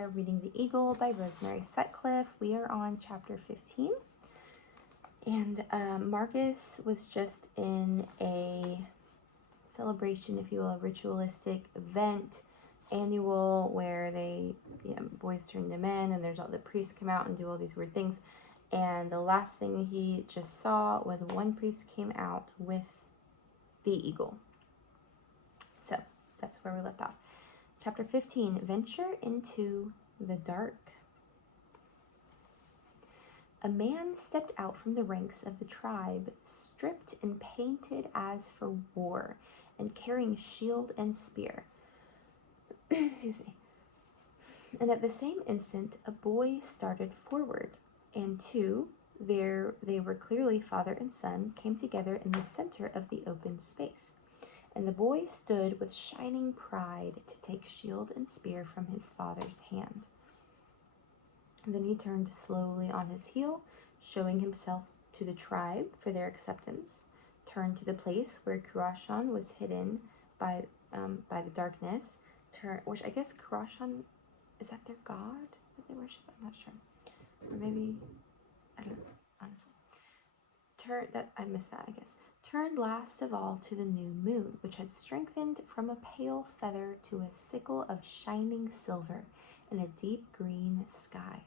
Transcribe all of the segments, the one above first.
are reading The Eagle by Rosemary Sutcliff. We are on chapter 15. And Marcus was just in a celebration, if you will, a ritualistic event, annual, where they, boys turn to men, and there's all the priests come out and do all these weird things. And the last thing he just saw was one priest came out with the eagle. So that's where we left off. Chapter 15, Venture into the Dark. A man stepped out from the ranks of the tribe, stripped and painted as for war, and carrying shield and spear. Excuse me. And at the same instant, a boy started forward, and two, they were clearly father and son, came together in the center of the open space. And the boy stood with shining pride to take shield and spear from his father's hand. And then he turned slowly on his heel, showing himself to the tribe for their acceptance, turned to the place where Kurashan was hidden by the darkness, which I guess Kurashan, is that their god that they worship? I'm not sure. Or maybe, I don't know, honestly. I missed that, I guess. Turned last of all to the new moon, which had strengthened from a pale feather to a sickle of shining silver in a deep green sky,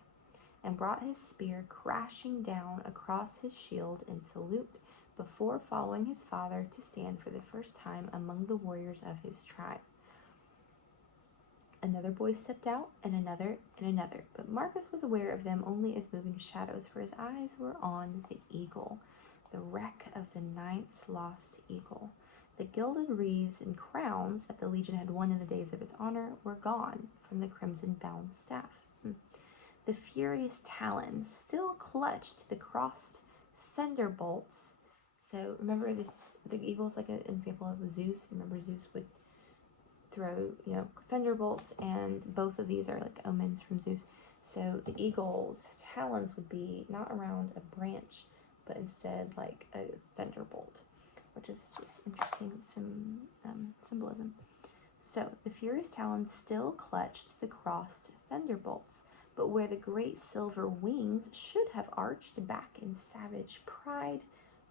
and brought his spear crashing down across his shield in salute before following his father to stand for the first time among the warriors of his tribe. Another boy stepped out, and another, but Marcus was aware of them only as moving shadows, for his eyes were on the eagle, the wreck of the Knight's lost eagle. The gilded wreaths and crowns that the Legion had won in the days of its honor were gone from the crimson-bound staff. The furious talons still clutched the crossed thunderbolts. So remember this, the eagle's like an example of Zeus. Remember Zeus would throw, thunderbolts, and both of these are like omens from Zeus. So the eagle's talons would be not around a branch, but instead like a thunderbolt, which is just interesting symbolism. So the furious talons still clutched the crossed thunderbolts, but where the great silver wings should have arched back in savage pride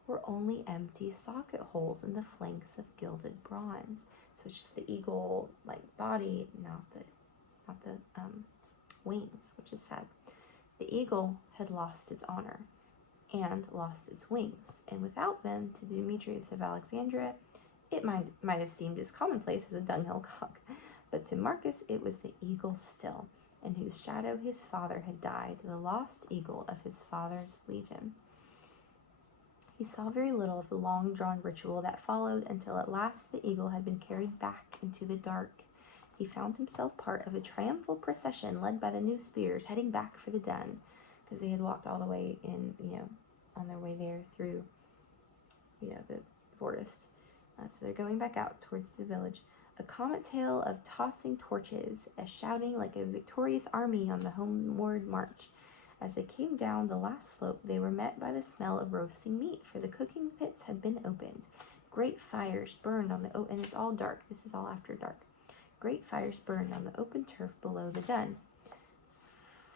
were only empty socket holes in the flanks of gilded bronze. So it's just the eagle like body, not the wings, which is sad. The eagle had lost its honor and lost its wings, and without them, to Demetrius of Alexandria, it might have seemed as commonplace as a dunghill cock, but to Marcus it was the eagle still, in whose shadow his father had died, the lost eagle of his father's legion. He saw very little of the long-drawn ritual that followed until at last the eagle had been carried back into the dark. He found himself part of a triumphal procession led by the new spears heading back for the den, because they had walked all the way in, on their way there through, the forest. So they're going back out towards the village. A comet tail of tossing torches, a shouting like a victorious army on the homeward march. As they came down the last slope, they were met by the smell of roasting meat, for the cooking pits had been opened. Great fires burned on the and it's all dark. This is all after dark. Great fires burned on the open turf below the den,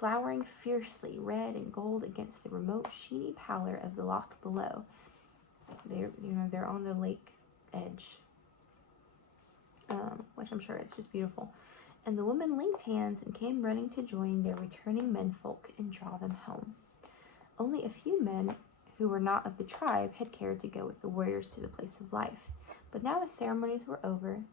flowering fiercely red and gold against the remote sheeny pallor of the loch below. They're on the lake edge, which I'm sure is just beautiful. And the women linked hands and came running to join their returning menfolk and draw them home. Only a few men who were not of the tribe had cared to go with the warriors to the place of life. But now the ceremonies were over.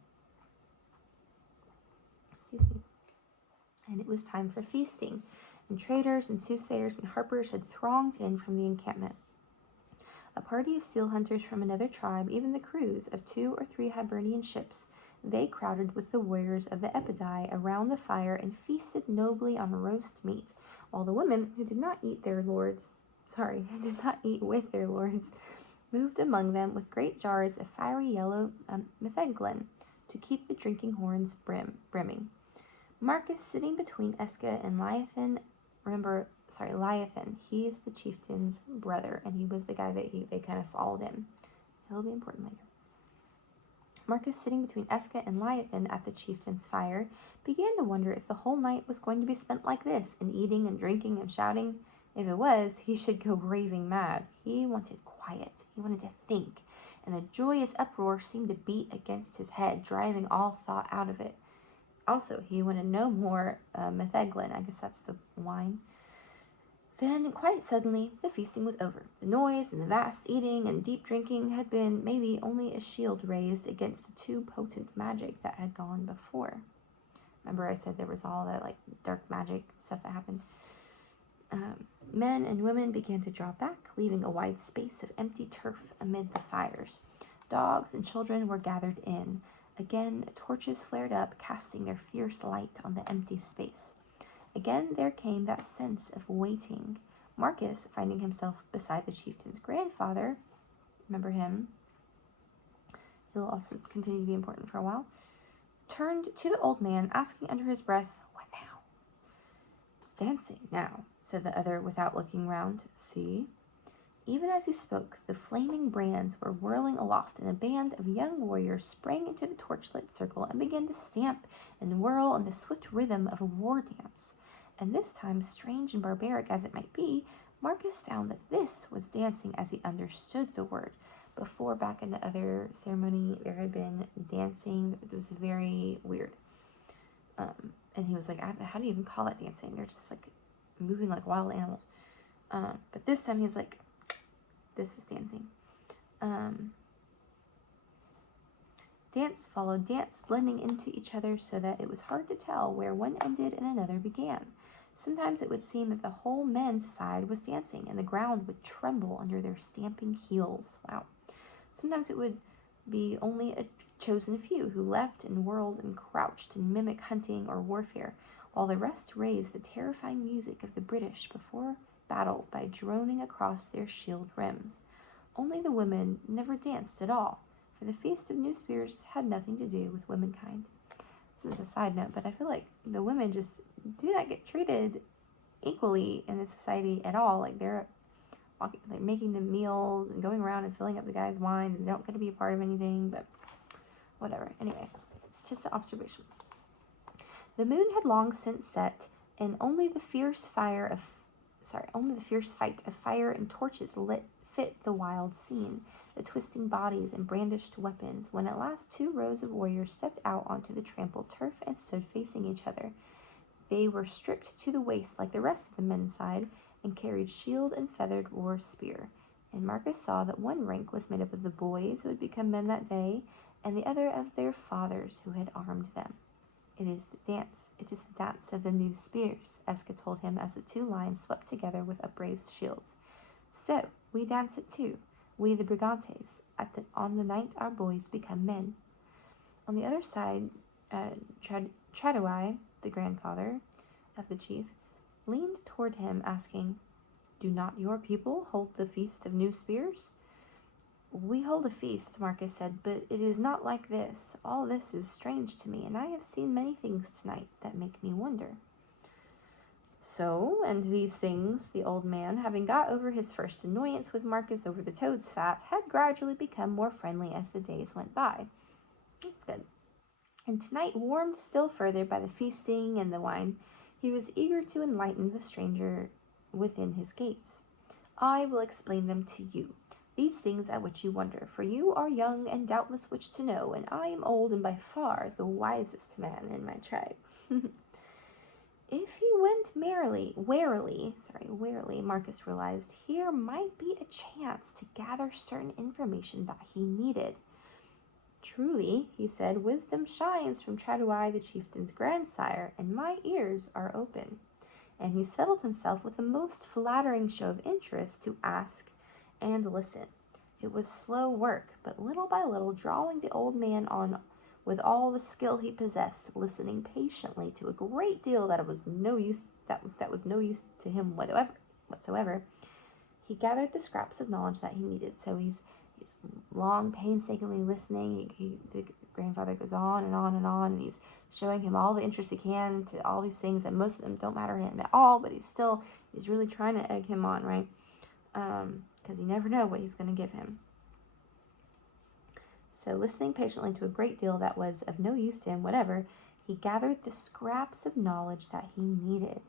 And it was time for feasting, and traders and soothsayers and harpers had thronged in from the encampment. A party of seal hunters from another tribe, even the crews of 2 or 3 Hibernian ships, they crowded with the warriors of the Epidai around the fire and feasted nobly on roast meat, while the women, who did not eat with their lords, moved among them with great jars of fiery yellow metheglin to keep the drinking horns brimming. Marcus, sitting between Eska and Liathan, Liathan, he is the chieftain's brother, and he was the guy that they kind of followed him. He'll be important later. Marcus, sitting between Eska and Liathan at the chieftain's fire, began to wonder if the whole night was going to be spent like this, in eating and drinking and shouting. If it was, he should go raving mad. He wanted quiet. He wanted to think, and the joyous uproar seemed to beat against his head, driving all thought out of it. Also, he wanted no more metheglin. I guess that's the wine. Then, quite suddenly, the feasting was over. The noise and the vast eating and deep drinking had been maybe only a shield raised against the too potent magic that had gone before. Remember I said there was all that, like, dark magic stuff that happened? Men and women began to draw back, leaving a wide space of empty turf amid the fires. Dogs and children were gathered in. Again, torches flared up, casting their fierce light on the empty space. Again there came that sense of waiting. Marcus, finding himself beside the chieftain's grandfather, remember him, he'll also continue to be important for a while, turned to the old man, asking under his breath, "What now?" "Dancing now," said the other without looking round. "See?" Even as he spoke, the flaming brands were whirling aloft, and a band of young warriors sprang into the torchlit circle and began to stamp and whirl in the swift rhythm of a war dance. And this time, strange and barbaric as it might be, Marcus found that this was dancing as he understood the word. Before, back in the other ceremony, there had been dancing. It was very weird. And he was like, how do you even call that dancing? They're just like moving like wild animals. But this time he's like, this is dancing. Dance followed dance, blending into each other so that it was hard to tell where one ended and another began. Sometimes it would seem that the whole men's side was dancing, and the ground would tremble under their stamping heels. Wow. Sometimes it would be only a chosen few who leapt and whirled and crouched in mimic hunting or warfare, while the rest raised the terrifying music of the British before battle by droning across their shield rims. Only the women never danced at all, for the Feast of New Spears had nothing to do with womankind. This is a side note, but I feel like the women just do not get treated equally in this society at all. Like, they're making the meals and going around and filling up the guys' wine, and they don't get to be a part of anything, but whatever. Anyway, just an observation. The moon had long since set, and only the fierce fight of fire and torches fit the wild scene, the twisting bodies and brandished weapons, when at last 2 rows of warriors stepped out onto the trampled turf and stood facing each other. They were stripped to the waist like the rest of the men's side, and carried shield and feathered war spear. And Marcus saw that one rank was made up of the boys who had become men that day, and the other of their fathers who had armed them. It is the dance of the new spears, Eska told him as the 2 lines swept together with upraised shields. So, we dance it too, we the Brigantes, on the night our boys become men. On the other side, Traduai, the grandfather of the chief, leaned toward him, asking, "Do not your people hold the Feast of New Spears?" "We hold a feast," Marcus said, "but it is not like this. All this is strange to me, and I have seen many things tonight that make me wonder." "So, and these things," the old man, having got over his first annoyance with Marcus over the toad's fat, had gradually become more friendly as the days went by. That's good. And tonight, warmed still further by the feasting and the wine, he was eager to enlighten the stranger within his gates. "I will explain them to you, these things at which you wonder, for you are young and doubtless wish to know, and I am old and by far the wisest man in my tribe." If he went warily, Marcus realized, here might be a chance to gather certain information that he needed. "Truly," he said, "wisdom shines from Traduai, the chieftain's grandsire, and my ears are open." And he settled himself with the most flattering show of interest to ask and listen. It was slow work, but little by little drawing the old man on with all the skill he possessed, listening patiently to a great deal that was no use to him whatsoever. He gathered the scraps of knowledge that he needed. So he's long, painstakingly listening. The grandfather goes on and on and on, and he's showing him all the interest he can to all these things, and most of them don't matter to him at all, but he's really trying to egg him on, right? Because you never know what he's going to give him. So, listening patiently to a great deal that was of no use to him whatever, he gathered the scraps of knowledge that he needed.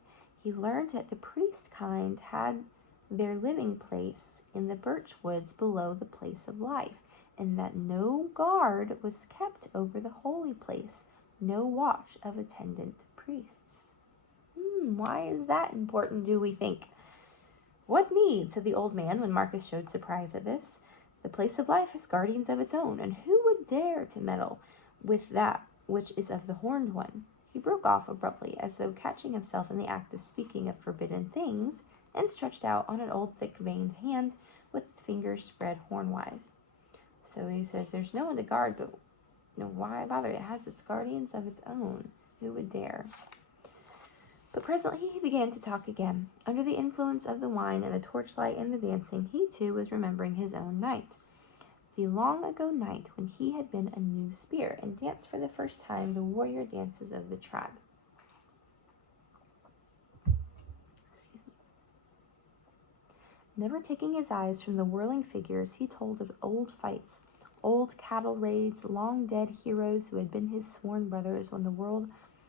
He learned that the priest kind had their living place in the birch woods below the place of life, and that no guard was kept over the holy place, no watch of attendant priests. Why is that important, do we think? What need, said the old man when Marcus showed surprise at this. The place of life has guardians of its own, and who would dare to meddle with that which is of the horned one? He broke off abruptly, as though catching himself in the act of speaking of forbidden things, and stretched out on an old thick-veined hand with fingers spread hornwise. So he says, there's no one to guard, but why bother? It has its guardians of its own. Who would dare? But presently he began to talk again. Under the influence of the wine and the torchlight and the dancing, he too was remembering his own night. The long ago night when he had been a new spear and danced for the first time the warrior dances of the tribe. Never taking his eyes from the whirling figures, he told of old fights, old cattle raids, long dead heroes who had been his sworn brothers when the world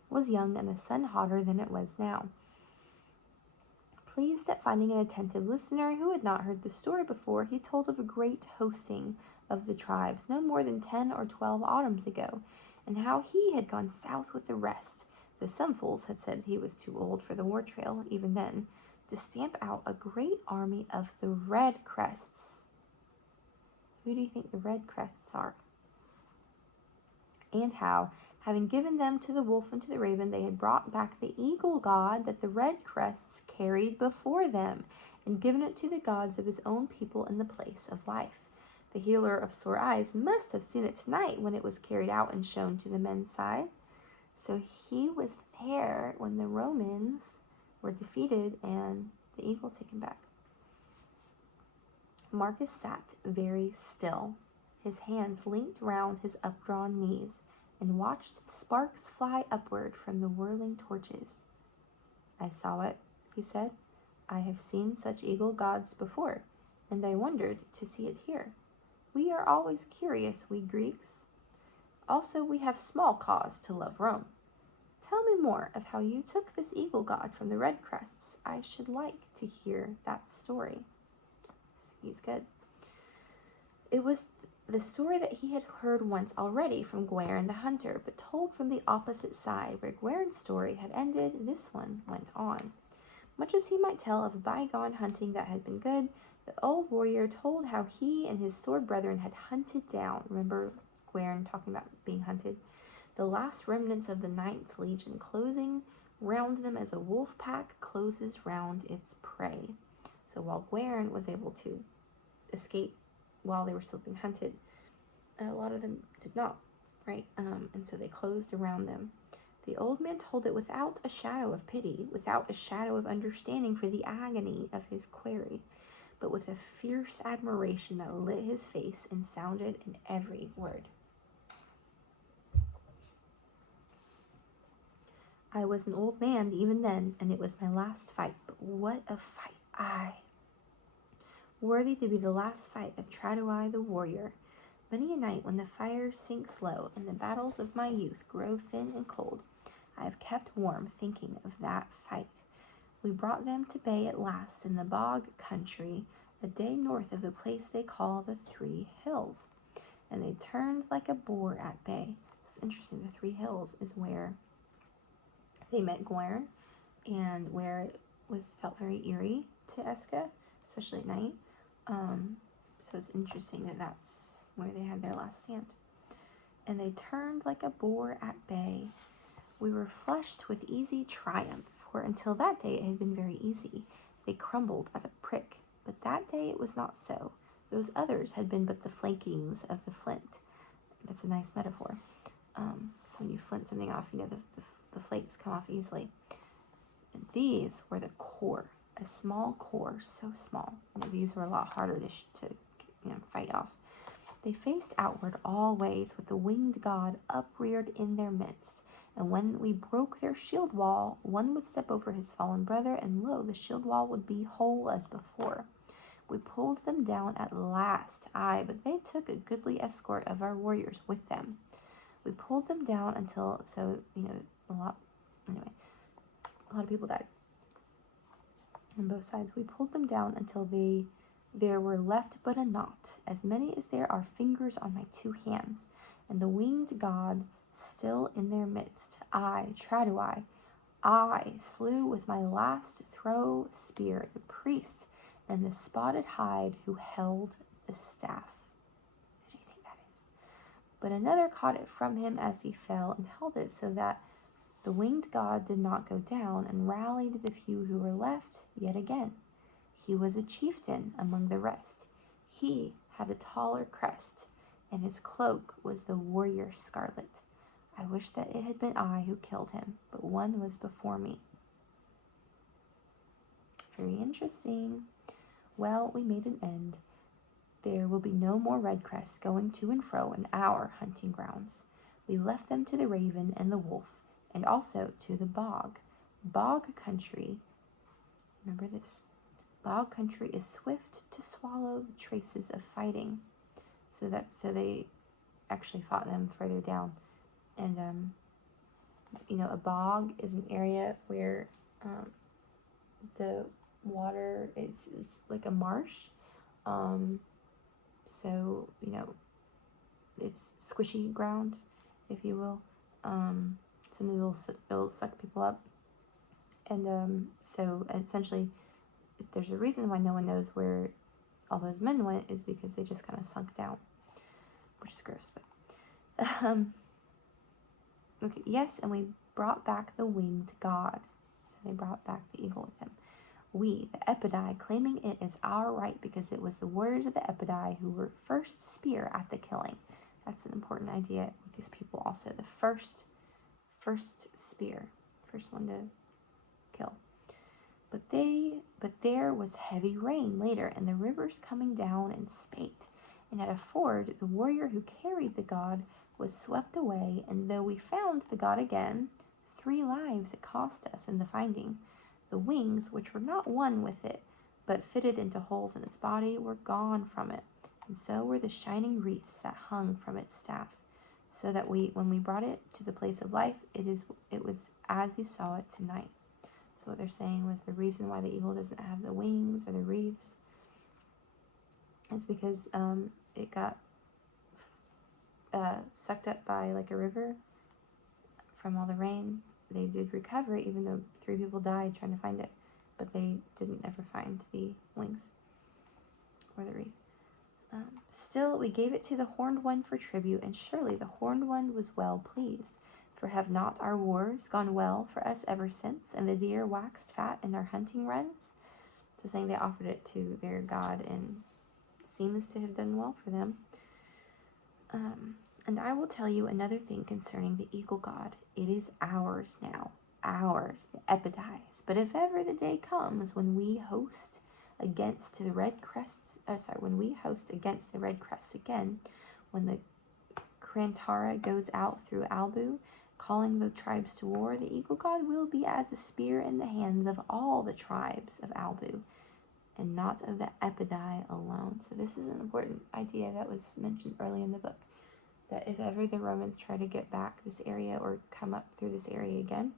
was young and the sun hotter than it was now. Pleased at finding an attentive listener who had not heard the story before, he told of a great hosting of the tribes no more than 10 or 12 autumns ago, and how he had gone south with the rest, though some fools had said he was too old for the war trail even then, to stamp out a great army of the Red Crests. Who do you think the Red Crests are? And how, having given them to the wolf and to the raven, they had brought back the eagle god that the Red Crests carried before them, and given it to the gods of his own people in the place of life. The healer of sore eyes must have seen it tonight when it was carried out and shown to the men's side. So he was there when the Romans were defeated and the eagle taken back. Marcus sat very still, his hands linked round his updrawn knees, and watched the sparks fly upward from the whirling torches. I saw it, he said. I have seen such eagle gods before, and I wondered to see it here. We are always curious, we Greeks. Also, we have small cause to love Rome. Tell me more of how you took this eagle god from the Red Crests. I should like to hear that story. He's good. It was the story that he had heard once already from Gwern the hunter, but told from the opposite side. Where Gwern's story had ended, this one went on. Much as he might tell of a bygone hunting that had been good, the old warrior told how he and his sword brethren had hunted down, remember Gwern talking about being hunted, the last remnants of the 9th Legion, closing round them as a wolf pack closes round its prey. So while Gwern was able to escape while they were still being hunted, a lot of them did not, right? And so they closed around them. The old man told it without a shadow of pity, without a shadow of understanding for the agony of his quarry, but with a fierce admiration that lit his face and sounded in every word. I was an old man even then, and it was my last fight, but what a fight! Worthy to be the last fight of Traduai the warrior. Many a night when the fire sinks low and the battles of my youth grow thin and cold, I have kept warm thinking of that fight. We brought them to bay at last in the bog country, a day north of the place they call the 3 Hills, and they turned like a boar at bay. It's interesting, the 3 Hills is where they met Gwern, and where it felt very eerie to Eska, especially at night. So it's interesting that that's where they had their last stand. And they turned like a boar at bay. We were flushed with easy triumph, for until that day it had been very easy. They crumbled at a prick, but that day it was not so. Those others had been but the flankings of the flint. That's a nice metaphor. So when you flint something off, the flakes come off easily. And these were the core, a small core, so small. These were a lot harder to fight off. They faced outward all ways with the winged god upreared in their midst. And when we broke their shield wall, one would step over his fallen brother, and lo, the shield wall would be whole as before. We pulled them down at last, aye, but they took a goodly escort of our warriors with them. We pulled them down until, so, a lot of people died on both sides. We pulled them down until there were left but a knot, as many as there are fingers on my 2 hands, and the winged god still in their midst. I, Traduai, I slew with my last throw spear the priest and the spotted hide who held the staff. Who do you think that is? But another caught it from him as he fell and held it, so that the winged god did not go down, and rallied the few who were left yet again. He was a chieftain among the rest. He had a taller crest, and his cloak was the warrior scarlet. I wish that it had been I who killed him, but one was before me. Very interesting. Well, we made an end. There will be no more redcrests going to and fro in our hunting grounds. We left them to the raven and the wolf, and also to the bog. Bog country, remember this, bog country is swift to swallow the traces of fighting. So they actually fought them further down. And, a bog is an area where the water is like a marsh. So, it's squishy ground, if you will. So it'll suck people up. And so essentially, there's a reason why no one knows where all those men went, is because they just kind of sunk down, which is gross. But okay, yes, and we brought back the winged god. So they brought back the eagle with them. We, the Epidai, claiming it as our right because it was the warriors of the Epidai who were first spear at the killing. That's an important idea with these people also. The first spear, first one to kill. But there was heavy rain later, and the rivers coming down in spate. And at a ford, the warrior who carried the god was swept away, and though we found the god again, 3 lives it cost us in the finding. The wings, which were not one with it, but fitted into holes in its body, were gone from it, and so were the shining wreaths that hung from its staff, so that when we brought it to the place of life, it was as you saw it tonight. So what they're saying was the reason why the eagle doesn't have the wings or the wreaths is because it got sucked up by like a river from all the rain. They did recover it, even though 3 people died trying to find it, but they didn't ever find the wings or the wreath. Still, we gave it to the horned one for tribute, and surely the horned one was well pleased. For have not our wars gone well for us ever since, and the deer waxed fat in our hunting runs? So saying they offered it to their god, and seems to have done well for them. And I will tell you another thing concerning the eagle god. It is ours now, ours, the Epidais. But if ever the day comes when we host against the red crests, when we host against the red crests again, when the Krantara goes out through Albu, calling the tribes to war, the eagle god will be as a spear in the hands of all the tribes of Albu, and not of the Epidai alone. So this is an important idea that was mentioned early in the book, that if ever the Romans try to get back this area or come up through this area again,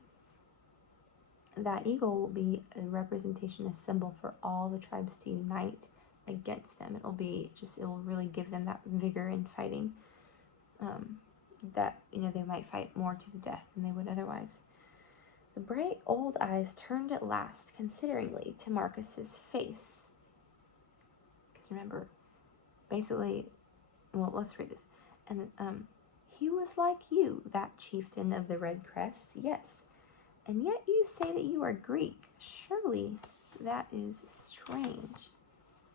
that eagle will be a representation, a symbol for all the tribes to unite against them. It will really give them that vigor in fighting, that they might fight more to the death than they would otherwise. The bright old eyes turned at last consideringly to Marcus's face. Because remember, basically, well, let's read this. And he was like you, that chieftain of the red crests, yes. And yet you say that you are Greek. Surely that is strange.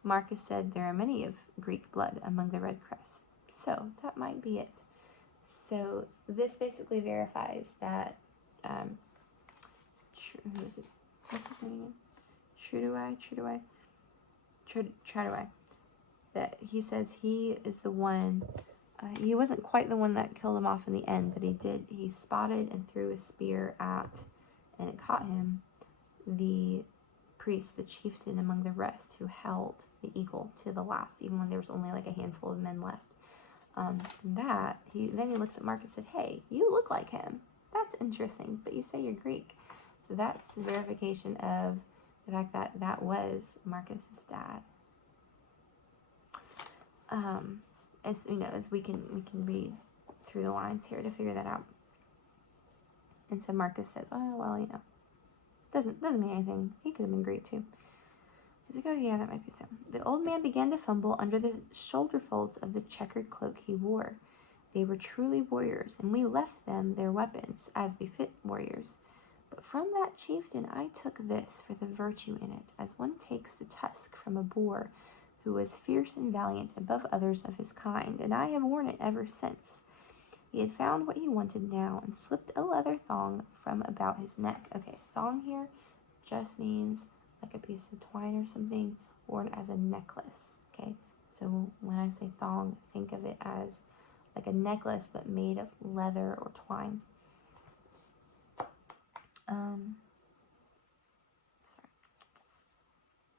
Marcus said there are many of Greek blood among the red crests. So that might be it. So this basically verifies that, who is it? What's his name again? Traduai. That he says he is the one. He wasn't quite the one that killed him off in the end, but he spotted and threw a spear at, and it caught him, the priest, the chieftain among the rest, who held the eagle to the last, even when there was only like a handful of men left. Then he looks at Marcus and said, "Hey, you look like him. That's interesting, but you say you're Greek." So that's verification of the fact that that was Marcus's dad. As you know, as we can read through the lines here to figure that out. And so Marcus says, "Oh well, you know, doesn't mean anything. He could have been Greek too." He's like, "Oh yeah, that might be so." The old man began to fumble under the shoulder folds of the checkered cloak he wore. They were truly warriors, and we left them their weapons, as befit warriors. But from that chieftain I took this for the virtue in it, as one takes the tusk from a boar who was fierce and valiant above others of his kind, and I have worn it ever since. He had found what he wanted now, and slipped a leather thong from about his neck. Okay, thong here just means like a piece of twine or something worn as a necklace. Okay, so when I say thong, think of it as like a necklace but made of leather or twine. Sorry.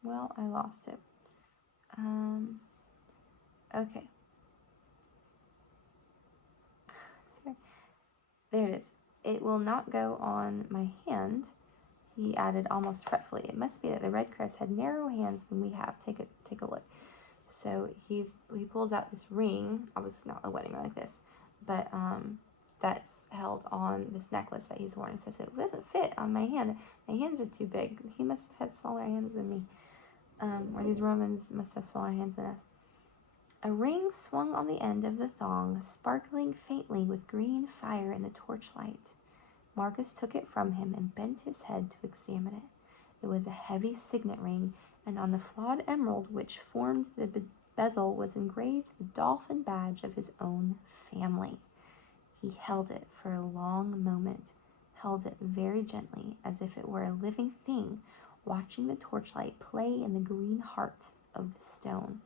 Well, I lost it. Okay. Sorry. There it is. "It will not go on my hand," he added almost fretfully. "It must be that the Red Crest had narrow hands than we have. Take a look." So he pulls out this ring. Obviously not a wedding ring like this, but that's held on this necklace that he's wearing. He says, "It doesn't fit on my hand. My hands are too big. He must have had smaller hands than me. Or these Romans must have smaller hands than us." A ring swung on the end of the thong, sparkling faintly with green fire in the torchlight. Marcus took it from him and bent his head to examine it. It was a heavy signet ring, and on the flawed emerald which formed the bezel was engraved the dolphin badge of his own family. He held it for a long moment, held it very gently, as if it were a living thing, watching the torchlight play in the green heart of the stone.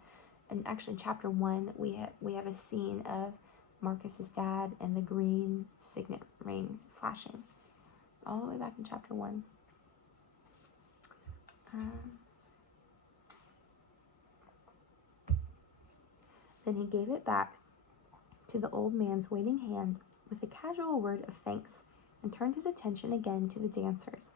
And actually in chapter 1, we have a scene of Marcus's dad and the green signet ring flashing. All the way back in chapter 1. Then he gave it back to the old man's waiting hand with a casual word of thanks, and turned his attention again to the dancers.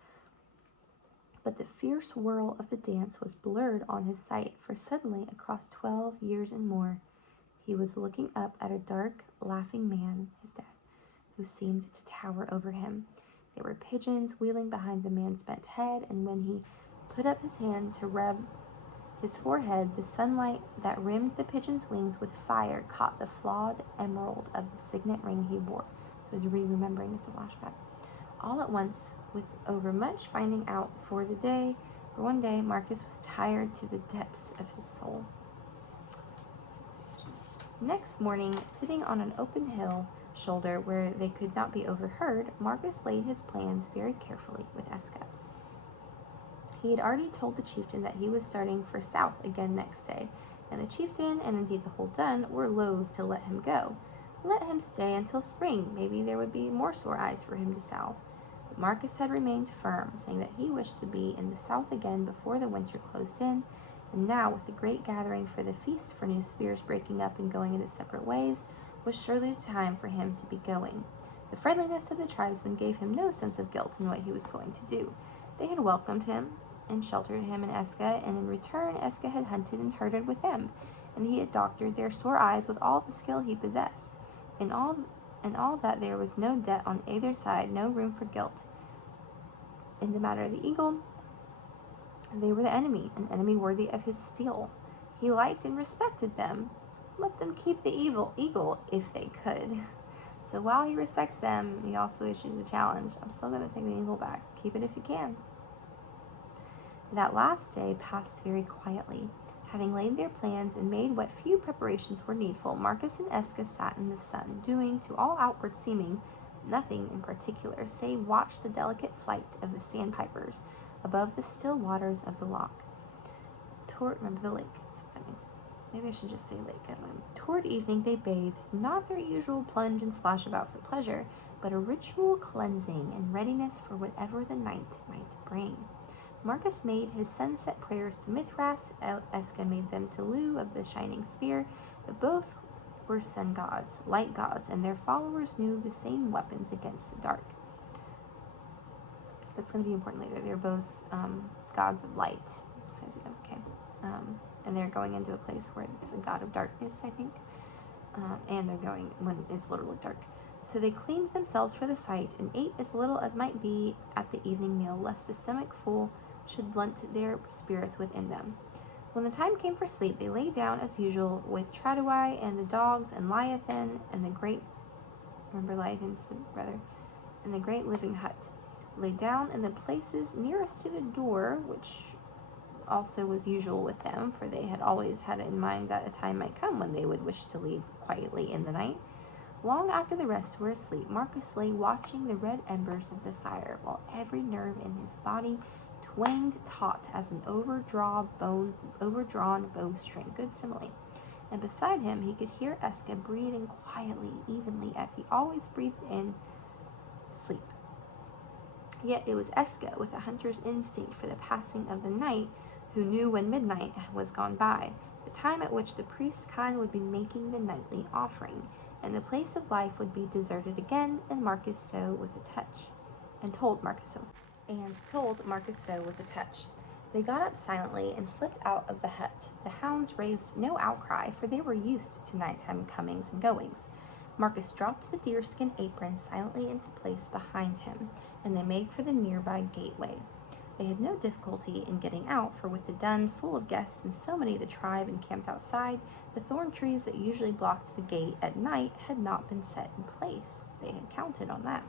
But the fierce whirl of the dance was blurred on his sight, for suddenly, across 12 years and more, he was looking up at a dark, laughing man, his dad, who seemed to tower over him. There were pigeons wheeling behind the man's bent head, and when he put up his hand to rub his forehead, the sunlight that rimmed the pigeon's wings with fire caught the flawed emerald of the signet ring he wore. So he's remembering, it's a flashback. All at once, with overmuch finding out for one day, Marcus was tired to the depths of his soul. Next morning, sitting on an open hill shoulder where they could not be overheard, Marcus laid his plans very carefully with Esca. He had already told the chieftain that he was starting for south again next day, and the chieftain, and indeed the whole dun, were loath to let him go. Let him stay until spring. Maybe there would be more sore eyes for him to salve. But Marcus had remained firm, saying that he wished to be in the south again before the winter closed in, and now, with the great gathering for the feast, for new spears breaking up and going into separate ways, was surely the time for him to be going. The friendliness of the tribesmen gave him no sense of guilt in what he was going to do. They had welcomed him and sheltered him and Esca, and in return Esca had hunted and herded with them, and he had doctored their sore eyes with all the skill he possessed. In all that there was no debt on either side, no room for guilt. In the matter of the eagle, they were the enemy, an enemy worthy of his steel. He liked and respected them. Let them keep the eagle if they could. So while he respects them, he also issues the challenge. I'm still going to take the eagle back. Keep it if you can. That last day passed very quietly. Having laid their plans and made what few preparations were needful, Marcus and Esca sat in the sun, doing, to all outward seeming, nothing in particular, save watch the delicate flight of the sandpipers above the still waters of the loch. Remember the lake, that's what that means. Maybe I should just say lake, I don't know. Toward evening they bathed, not their usual plunge and splash about for pleasure, but a ritual cleansing and readiness for whatever the night might bring. Marcus made his sunset prayers to Mithras, Eska made them to Lu of the shining spear, but both were sun gods, light gods, and their followers knew the same weapons against the dark. That's going to be important later. They're both gods of light. So, okay. And they're going into a place where it's a god of darkness, I think. And they're going when it's literally dark. So they cleaned themselves for the fight and ate as little as might be at the evening meal, lest the stomach full should blunt their spirits within them. When the time came for sleep, they lay down as usual with Traduai and the dogs and Leviathan and the great, remember Leviathan's the brother, and the great living hut. Lay down in the places nearest to the door, which also was usual with them, for they had always had in mind that a time might come when they would wish to leave quietly in the night. Long after the rest were asleep, Marcus lay watching the red embers of the fire, while every nerve in his body twanged taut as an overdrawn bowstring. Good simile. And beside him he could hear Eska breathing quietly, evenly, as he always breathed in sleep. Yet it was Eska, with a hunter's instinct for the passing of the night, who knew when midnight was gone by, the time at which the priest Khan would be making the nightly offering, and the place of life would be deserted again, and Marcus so with a touch. And told Marcus so with a touch. They got up silently and slipped out of the hut. The hounds raised no outcry, for they were used to nighttime comings and goings. Marcus dropped the deerskin apron silently into place behind him, and they made for the nearby gateway. They had no difficulty in getting out, for with the dun full of guests and so many of the tribe encamped outside, the thorn trees that usually blocked the gate at night had not been set in place. They had counted on that.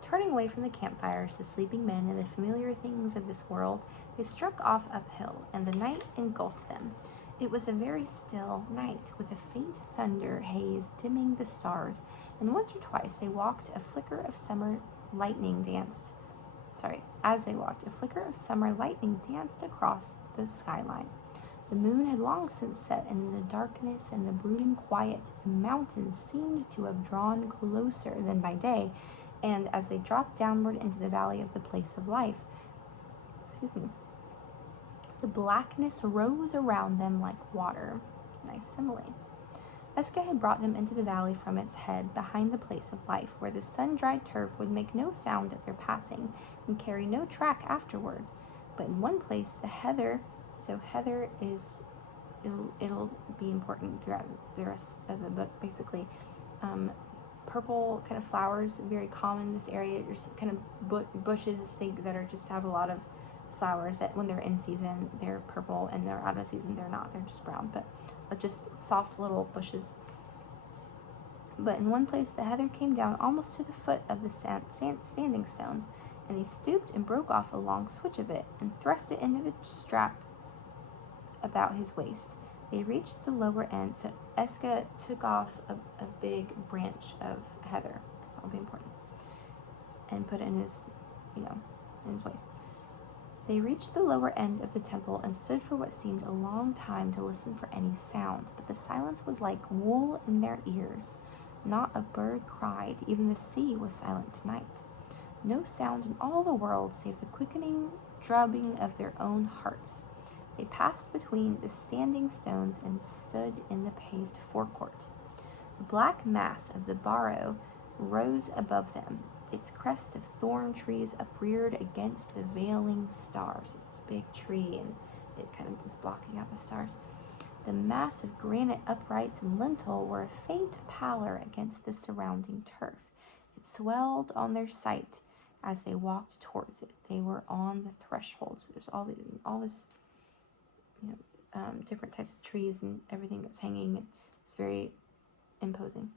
Turning away from the campfires, the sleeping men, and the familiar things of this world, they struck off uphill, and the night engulfed them. It was a very still night, with a faint thunder haze dimming the stars, and once or twice they walked, a flicker of summer lightning danced across the skyline. The moon had long since set, and in the darkness and the brooding quiet, the mountains seemed to have drawn closer than by day, and as they dropped downward into the valley of the place of life, the blackness rose around them like water. Nice simile. Eska had brought them into the valley from its head, behind the place of life, where the sun-dried turf would make no sound at their passing, and carry no track afterward. But in one place, the heather, so heather is, it'll be important throughout the rest of the book, basically. Purple kind of flowers, very common in this area. There's kind of bushes, that are just have a lot of flowers that when they're in season, they're purple, and they're out of season, they're not. They're just brown, but just soft little bushes. But in one place, the heather came down almost to the foot of the standing stones, and he stooped and broke off a long switch of it and thrust it into the strap about his waist. They reached the lower end, so Eska took off a big branch of heather, that'll be important, and put it in his, in his waist. They reached the lower end of the temple and stood for what seemed a long time to listen for any sound, but the silence was like wool in their ears. Not a bird cried, even the sea was silent tonight. No sound in all the world save the quickening drubbing of their own hearts. They passed between the standing stones and stood in the paved forecourt. The black mass of the barrow rose above them, its crest of thorn trees upreared against the veiling stars. It's this big tree, and it kind of is blocking out the stars. The mass of granite uprights and lintel were a faint pallor against the surrounding turf. It swelled on their sight as they walked towards it. They were on the threshold, so there's all this different types of trees and everything that's hanging. It's very imposing.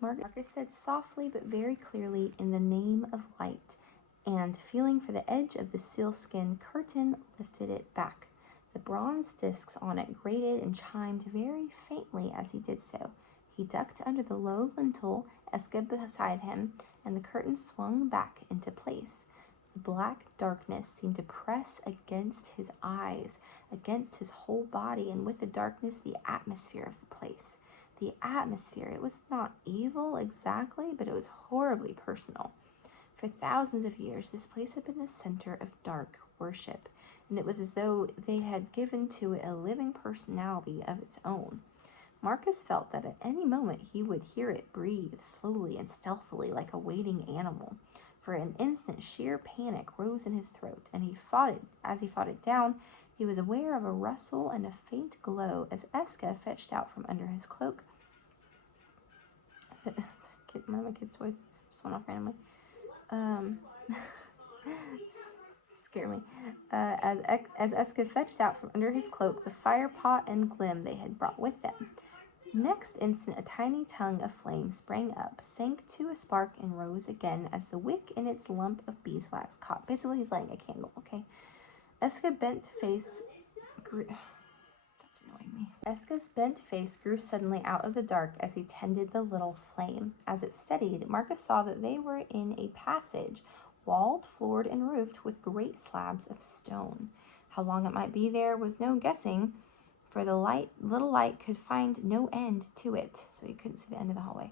Marcus said softly but very clearly, "In the name of light," and feeling for the edge of the sealskin curtain, lifted it back. The bronze discs on it grated and chimed very faintly as he did so. He ducked under the low lintel, Eska beside him, and the curtain swung back into place. The black darkness seemed to press against his eyes, against his whole body, and with the darkness, the atmosphere of the place. The atmosphere, it was not evil exactly, but it was horribly personal. For thousands of years, this place had been the center of dark worship, and it was as though they had given to it a living personality of its own. Marcus felt that at any moment he would hear it breathe slowly and stealthily like a waiting animal. For an instant, sheer panic rose in his throat, and he fought it. As he fought it down, he was aware of a rustle and a faint glow as Eska fetched out from under his cloak. One of my kids' toys just went off randomly. Scare me. As Eska fetched out from under his cloak the fire pot and glim they had brought with them. Next instant, a tiny tongue of flame sprang up, sank to a spark, and rose again as the wick in its lump of beeswax caught. Basically, he's lighting a candle, okay? Eska's bent face grew... That's annoying me. Eska's bent face grew suddenly out of the dark as he tended the little flame. As it steadied, Marcus saw that they were in a passage, walled, floored, and roofed with great slabs of stone. How long it might be there was no guessing, for the little light could find no end to it, so he couldn't see the end of the hallway.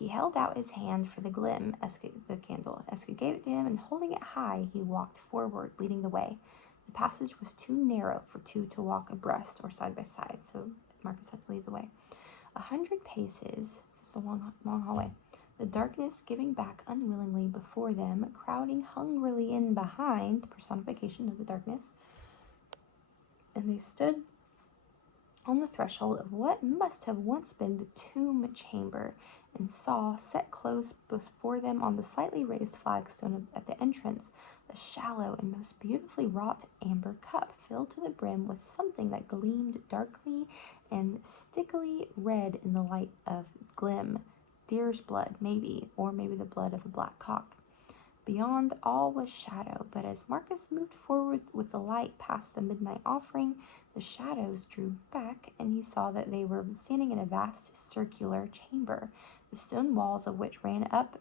He held out his hand for the glim, the candle. Eska gave it to him, and holding it high, he walked forward, leading the way. The passage was too narrow for two to walk abreast or side by side, so Marcus had to lead the way. 100 paces, this is a long hallway, the darkness giving back unwillingly before them, crowding hungrily in behind, the personification of the darkness, and they stood on the threshold of what must have once been the tomb chamber, and saw, set close before them on the slightly raised flagstone at the entrance, a shallow and most beautifully wrought amber cup filled to the brim with something that gleamed darkly and stickily red in the light of glim. Deer's blood, maybe, or maybe the blood of a black cock. Beyond all was shadow, but as Marcus moved forward with the light past the midnight offering, the shadows drew back, and he saw that they were standing in a vast circular chamber, the stone walls of which ran up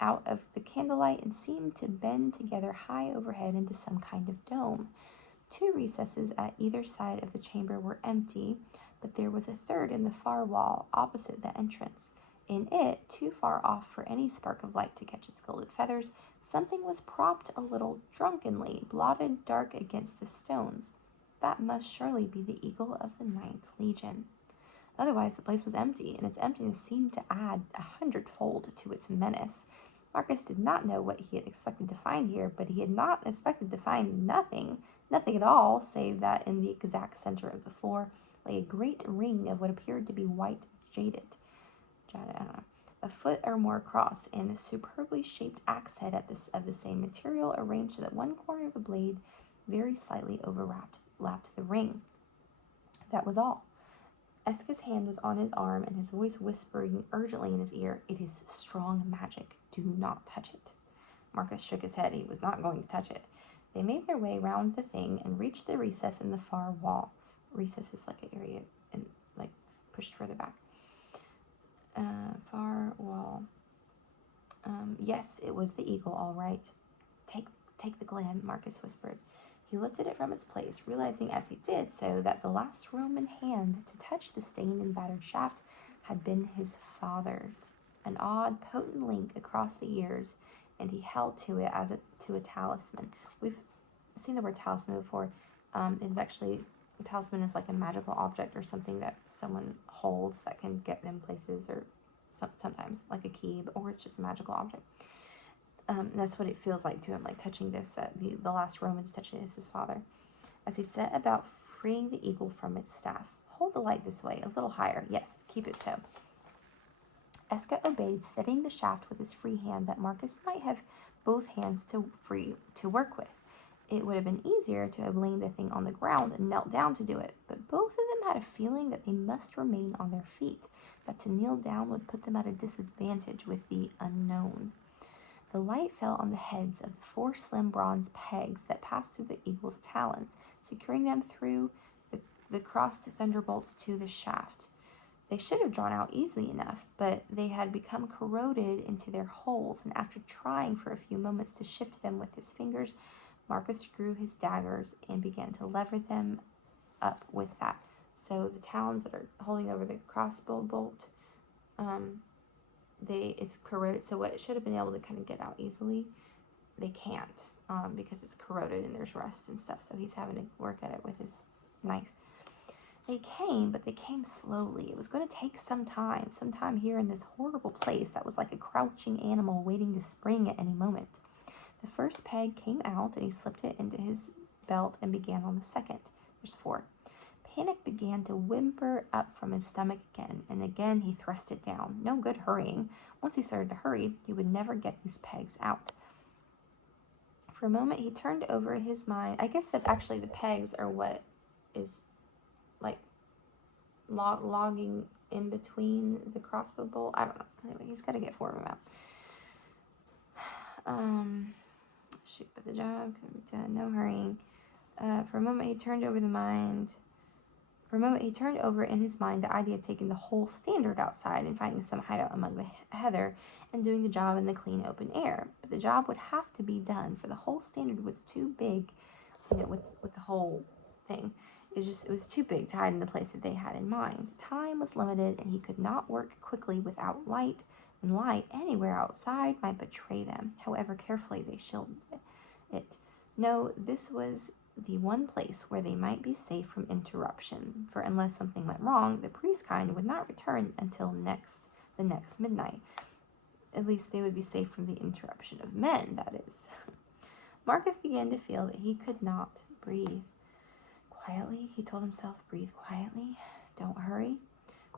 out of the candlelight and seemed to bend together high overhead into some kind of dome. 2 recesses at either side of the chamber were empty, but there was a third in the far wall opposite the entrance. In it, too far off for any spark of light to catch its gilded feathers, something was propped a little drunkenly, blotted dark against the stones. That must surely be the eagle of the 9th Legion. Otherwise, the place was empty, and its emptiness seemed to add 100-fold to its menace. Marcus did not know what he had expected to find here, but he had not expected to find nothing at all, save that in the exact center of the floor lay a great ring of what appeared to be white jade, a foot or more across, and a superbly shaped axe head of the same material, arranged so that one corner of the blade very slightly overlapped the ring. That was all. Eska's hand was on his arm, and his voice whispering urgently in his ear, "It is strong magic. Do not touch it." Marcus shook his head. He was not going to touch it. They made their way round the thing and reached the recess in the far wall. Recess is like an area and like pushed further back. Far wall. Yes, it was the eagle, all right. Take the glim, Marcus whispered. He lifted it from its place, realizing as he did so that the last Roman hand to touch the stained and battered shaft had been his father's, an odd, potent link across the years, and he held to it as to a talisman. We've seen the word talisman before. It is actually, a talisman is like a magical object or something that someone holds that can get them places, or sometimes like a key, or it's just a magical object. That's what it feels like to him, like touching this, that the last Roman to touch it is his father. As he set about freeing the eagle from its staff. Hold the light this way, a little higher. Yes, keep it so. Eska obeyed, steadying the shaft with his free hand that Marcus might have both hands to work with. It would have been easier to have laid the thing on the ground and knelt down to do it, but both of them had a feeling that they must remain on their feet, that to kneel down would put them at a disadvantage with the unknown. The light fell on the heads of the 4 slim bronze pegs that passed through the eagle's talons, securing them through the crossed thunderbolts to the shaft. They should have drawn out easily enough, but they had become corroded into their holes, and after trying for a few moments to shift them with his fingers, Marcus drew his daggers and began to lever them up with that. So the talons that are holding over the crossbow bolt, it's corroded. So what should have been able to kind of get out easily, they can't, because it's corroded and there's rust and stuff. So he's having to work at it with his knife. They came, but they came slowly. It was going to take some time here in this horrible place that was like a crouching animal waiting to spring at any moment. The first peg came out, and he slipped it into his belt and began on the second. There's 4. Panic began to whimper up from his stomach again, and again he thrust it down. No good hurrying. Once he started to hurry, he would never get these pegs out. For a moment, he turned over his mind. I guess that actually the pegs are what is like logging in between the crossbow bolt. I don't know. Anyway, he's got to get 4 of them out. Shoot, but the job can be done. No hurrying. For a moment, he turned over in his mind the idea of taking the whole standard outside and finding some hideout among the heather and doing the job in the clean open air. But the job would have to be done, for the whole standard was too big, with the whole thing. It was too big to hide in the place that they had in mind. Time was limited, and he could not work quickly without light, and light anywhere outside might betray them, however carefully they shielded it. No, this was the one place where they might be safe from interruption, for unless something went wrong, the priest kind would not return until the next midnight. At least they would be safe from the interruption of men, that is. Marcus began to feel that he could not breathe. Quietly, he told himself, breathe quietly, don't hurry.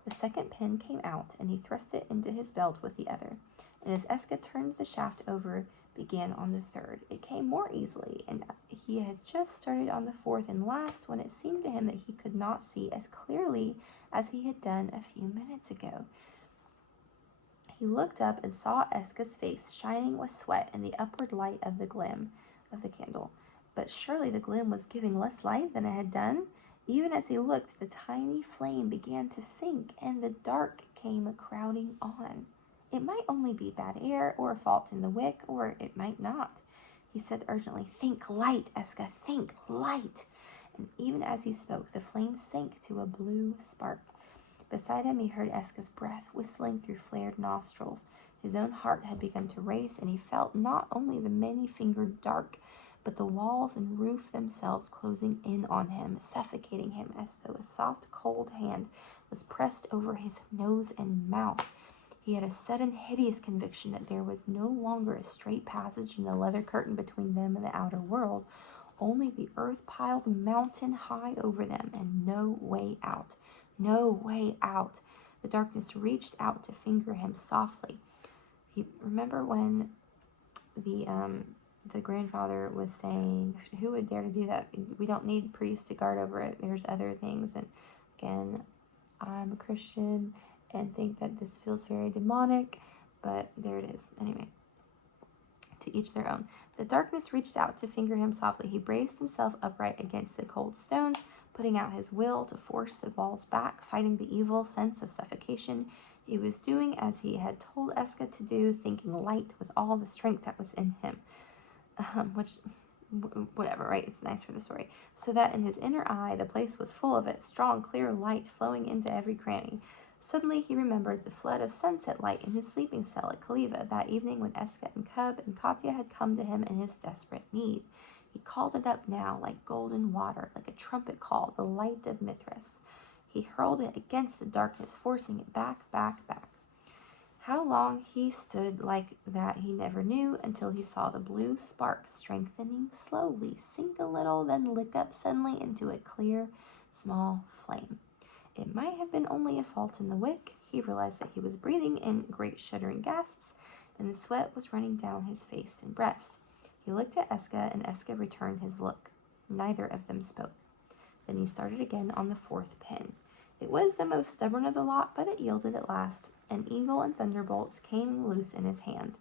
The second pin came out, and he thrust it into his belt with the other, and as Eska turned the shaft over, began on the third. It came more easily, and he had just started on the fourth and last when it seemed to him that he could not see as clearly as he had done a few minutes ago. He looked up and saw Eska's face shining with sweat in the upward light of the glim of the candle. But surely the glim was giving less light than it had done. Even as he looked, the tiny flame began to sink, and the dark came crowding on. It might only be bad air, or a fault in the wick, or it might not. He said urgently, think light, Eska, think light. And even as he spoke, the flame sank to a blue spark. Beside him, he heard Eska's breath whistling through flared nostrils. His own heart had begun to race, and he felt not only the many-fingered dark, but the walls and roof themselves closing in on him, suffocating him as though a soft, cold hand was pressed over his nose and mouth. He had a sudden, hideous conviction that there was no longer a straight passage and a leather curtain between them and the outer world, only the earth piled mountain high over them, and no way out. No way out. The darkness reached out to finger him softly. He remember when the grandfather was saying, who would dare to do that? We don't need priests to guard over it. There's other things. And again, I'm a Christian and think that this feels very demonic, but there it is. Anyway, to each their own. The darkness reached out to finger him softly. He braced himself upright against the cold stones, putting out his will to force the walls back, fighting the evil sense of suffocation. He was doing as he had told Eska to do, thinking light with all the strength that was in him. Whatever, right? It's nice for the story. So that in his inner eye, the place was full of it, strong, clear light flowing into every cranny. Suddenly he remembered the flood of sunset light in his sleeping cell at Kaliva that evening when Eska and Cub and Katya had come to him in his desperate need. He called it up now like golden water, like a trumpet call, the light of Mithras. He hurled it against the darkness, forcing it back, back, back. How long he stood like that he never knew, until he saw the blue spark strengthening slowly, sink a little, then lick up suddenly into a clear, small flame. It might have been only a fault in the wick. He realized that he was breathing in great shuddering gasps, and the sweat was running down his face and breast. He looked at Eska, and Eska returned his look. Neither of them spoke. Then he started again on the fourth pin. It was the most stubborn of the lot, but it yielded at last. An eagle and thunderbolts came loose in his hand.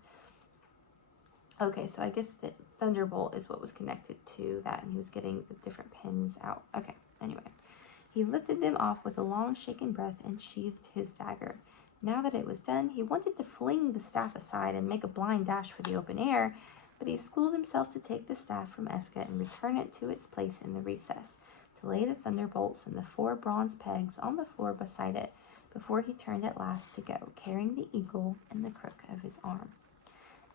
Okay, so I guess the thunderbolt is what was connected to that, and he was getting the different pins out. Okay, anyway. He lifted them off with a long shaken breath and sheathed his dagger. Now that it was done, he wanted to fling the staff aside and make a blind dash for the open air, but he schooled himself to take the staff from Eska and return it to its place in the recess, to lay the thunderbolts and the 4 bronze pegs on the floor beside it. before he turned at last to go, carrying the eagle in the crook of his arm.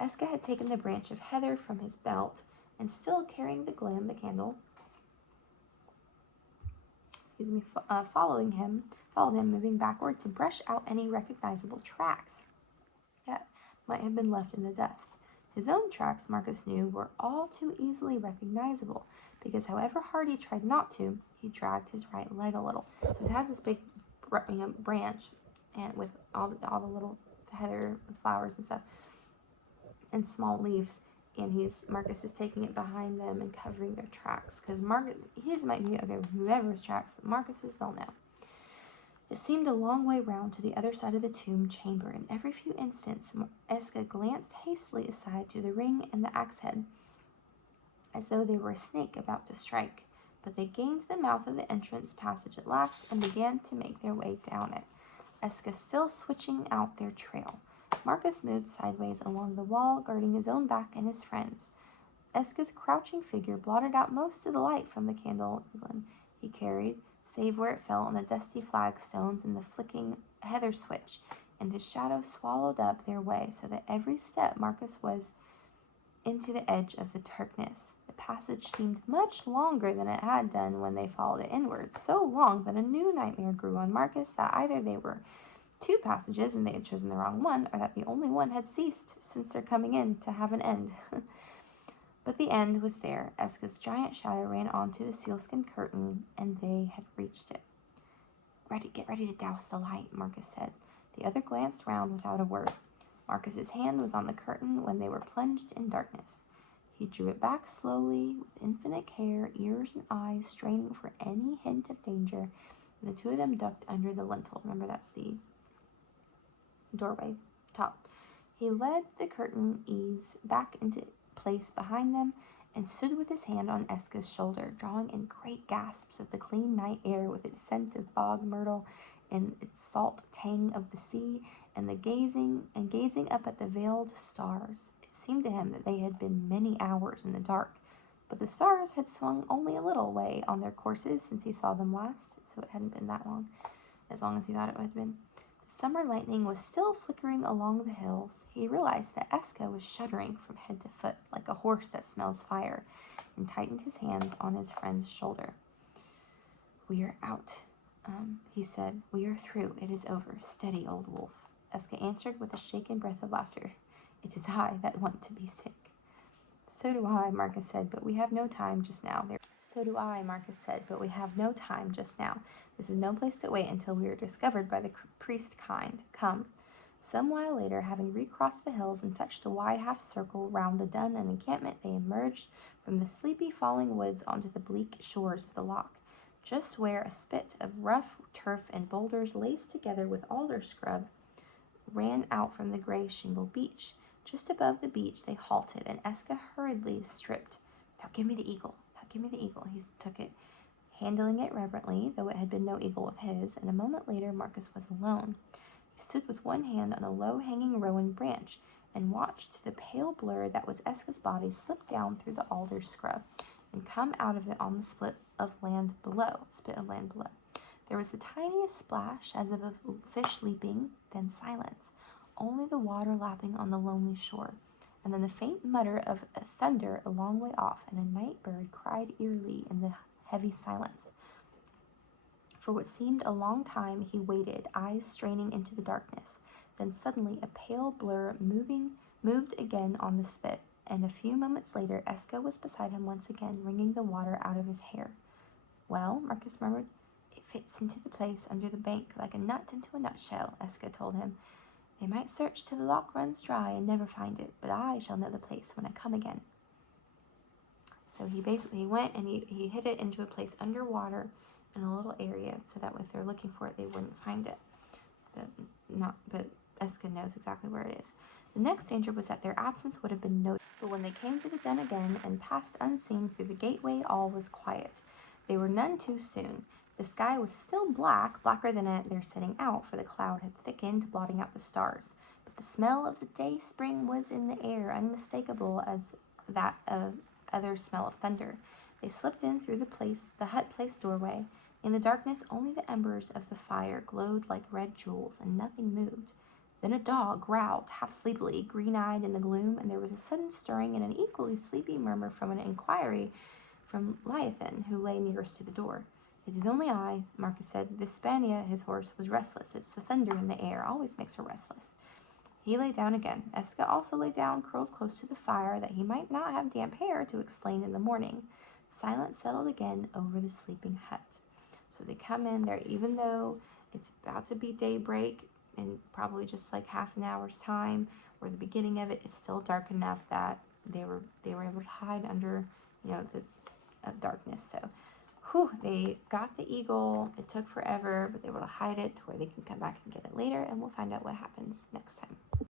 Eska had taken the branch of heather from his belt, and still carrying the candle, followed him, moving backward to brush out any recognizable tracks that might have been left in the dust. His own tracks, Marcus knew, were all too easily recognizable, because however hard he tried not to, he dragged his right leg a little. So he has this big branch, and with all the little heather with flowers and stuff, and small leaves, and Marcus is taking it behind them and covering their tracks, because his might be okay with whoever's tracks, but Marcus's they'll know. It seemed a long way round to the other side of the tomb chamber, and every few instants Eska glanced hastily aside to the ring and the axe head, as though they were a snake about to strike. But they gained the mouth of the entrance passage at last, and began to make their way down it, Eska still switching out their trail. Marcus moved sideways along the wall, guarding his own back and his friend's. Eska's crouching figure blotted out most of the light from the candle he carried, save where it fell on the dusty flagstones and the flicking heather switch, and his shadow swallowed up their way, so that every step Marcus was into the edge of the darkness. The passage seemed much longer than it had done when they followed it inwards, so long that a new nightmare grew on Marcus that either they were two passages and they had chosen the wrong one, or that the only one had ceased since their coming in to have an end. But the end was there. Eska's giant shadow ran onto the sealskin curtain, and they had reached it. Get ready to douse the light, Marcus said. The other glanced round without a word. Marcus's hand was on the curtain when they were plunged in darkness. He drew it back slowly, with infinite care, ears and eyes straining for any hint of danger, and the two of them ducked under the lintel. Remember, that's the doorway top. He led the curtain ease back into place behind them, and stood with his hand on Eska's shoulder, drawing in great gasps of the clean night air with its scent of bog myrtle and its salt tang of the sea, and gazing up at the veiled stars. It seemed to him that they had been many hours in the dark, but the stars had swung only a little way on their courses since he saw them last, so it hadn't been that long, as long as he thought it had been. Summer lightning was still flickering along the hills. He realized that Eska was shuddering from head to foot, like a horse that smells fire, and tightened his hand on his friend's shoulder. "We are out," he said. "We are through. It is over. Steady, old wolf." Eska answered with a shaken breath of laughter. "It is I that want to be sick." "So do I," Marcus said, "but we have no time just now." "So do I," Marcus said, "but we have no time just now. This is no place to wait until we are discovered by the priest kind. Come." Some while later, having recrossed the hills and fetched a wide half-circle round the dun and encampment, they emerged from the sleepy falling woods onto the bleak shores of the loch, just where a spit of rough turf and boulders laced together with alder scrub ran out from the gray shingle beach. Just above the beach they halted, and Eska hurriedly stripped. "Now give me the eagle. Give me the eagle." He took it, handling it reverently, though it had been no eagle of his, and a moment later Marcus was alone. He stood with one hand on a low-hanging rowan branch, and watched the pale blur that was Eska's body slip down through the alder scrub, and come out of it on the spit of land below. There was the tiniest splash, as of a fish leaping, then silence, only the water lapping on the lonely shore, and then the faint mutter of a thunder a long way off, and a night bird cried eerily in the heavy silence. For what seemed a long time he waited, eyes straining into the darkness. Then suddenly a pale blur moved again on the spit, and a few moments later Eska was beside him once again, wringing the water out of his hair. "Well," Marcus murmured. "It fits into the place under the bank like a nut into a nutshell," Eska told him. "They might search till the loch runs dry and never find it, but I shall know the place when I come again." So he went and he hid it into a place underwater in a little area, so that if they're looking for it, they wouldn't find it. But Eska knows exactly where it is. The next danger was that their absence would have been noticed, but when they came to the den again and passed unseen through the gateway, all was quiet. They were none too soon. The sky was still blacker than at their setting out, for the cloud had thickened, blotting out the stars. But the smell of the day spring was in the air, unmistakable as that of other smell of thunder. They slipped in through the hut place doorway, In the darkness, only the embers of the fire glowed like red jewels, and nothing moved. Then a dog growled, half sleepily, green-eyed in the gloom, and there was a sudden stirring and an equally sleepy murmur from an inquiry from Leviathan, who lay nearest to the door. "It is only I," Marcus said. "Vespania," his horse, was restless. It's the thunder in the air, always makes her restless. He lay down again. Eska also lay down, curled close to the fire, that he might not have damp hair to explain in the morning. Silence settled again over the sleeping hut. So they come in there, even though it's about to be daybreak, in probably just like half an hour's time, or the beginning of it, it's still dark enough that they were able to hide under, the darkness. So, they got the eagle. It took forever, but they were able to hide it to where they can come back and get it later, and we'll find out what happens next time.